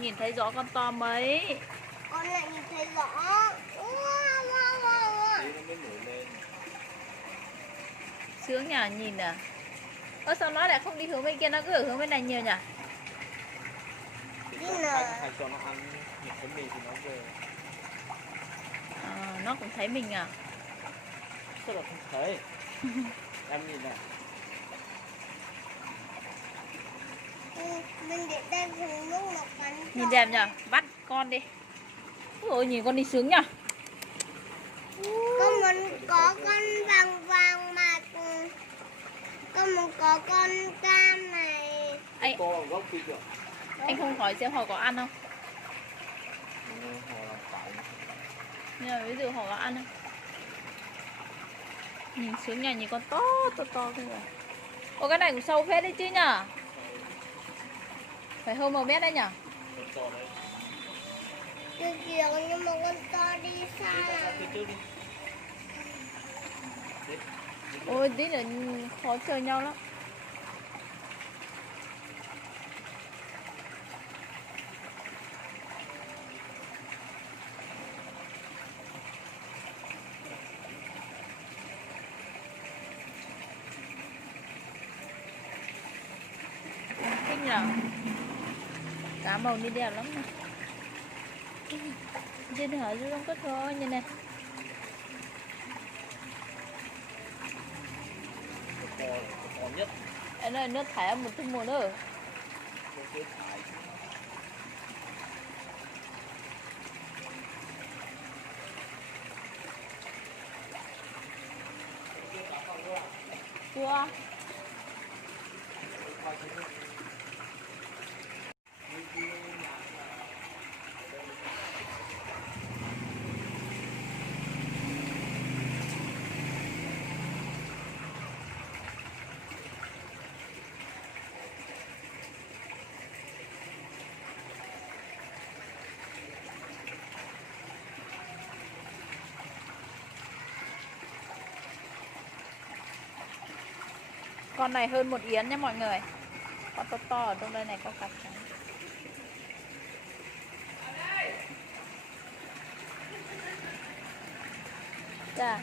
không nhìn thấy rõ con to mấy. Con lại nhìn thấy rõ. Sướng nhỉ, nhìn à. Ơ sao nó lại không đi hướng bên kia, nó cứ ở hướng bên này nhiều nhỉ? Hay cho nó ăn những cái mì thì nó về. Nó cũng thấy mình à? Sao là không thấy? Em nhìn này. Mình để đem xuống nước một cắn. Nhìn đẹp nhỉ? Bắt con đi. Ôi nhìn con đi sướng nhỉ? Con muốn có con vàng vàng mà con muốn có con cam này. Anh không hỏi xem họ có ăn không? Nhưng mà ví dụ họ có ăn không? Nhìn sướng nhỉ, nhìn con to thế rồi. Ồ cái này cũng sâu phết đấy chứ nhở? Phải hơn 1 mét đấy nhở? Kìa kìa, nhưng mà con to đi xa là. Ôi tí nữa khó chơi nhau lắm. Thích nhỉ? Cá màu đi đẹp lắm này. Trên hở dưới trong cất thôi, nhìn này. Nhất. Đây là nước thải một thứ mùa nữa. Cua. Con này hơn 1 yến nha mọi người. Con to ở trong đây này có cặp trắng. Chà.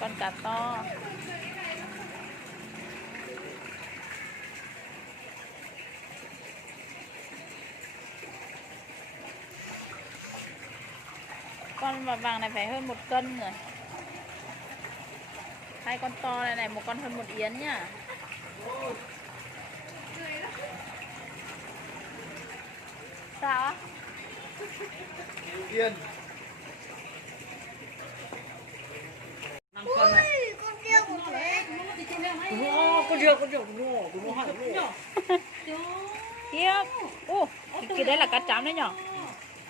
Con cá to. Con vàng này phải hơn 1 cân rồi. 2 con to này, một con hơn 1 yến nhá. Sao á? Yên. 5 cân này. Ui, con kia cũng thế. Con rượu hẳn luôn. Kia. Ô, cái đấy là cá trắng đấy nhở?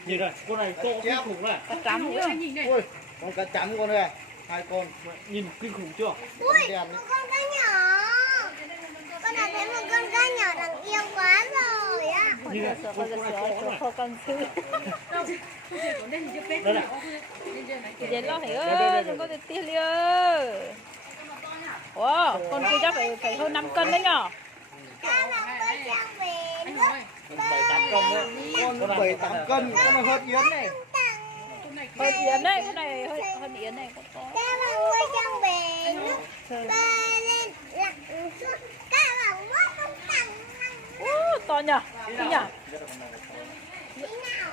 Nhìn này, con này to kinh khủng này. Cá trắng nữa. Ui, con cá trắng con này. 2 con. Nhìn kinh khủng chưa? Ui, một con cá nhỏ. Con đã thấy một con cá nhỏ đáng yêu quá rồi á. Nhìn này, Con sư. đây này. Vậy lo thấy ơi, đừng có thể tiêu liơ. Wow, con kia chắc phải hơn 5 cân đấy nhở? Cá là con trang về nước. 7-8 cân đấy. Con 7-8 cân, con này hơn yến này. Hơn yến đấy, con này hơn yến này. Cá là nuôi trang về nước. Ba lên lặn xuống. Cá là nuôi con tặng. To nhở? Đi nhở? Đi nào.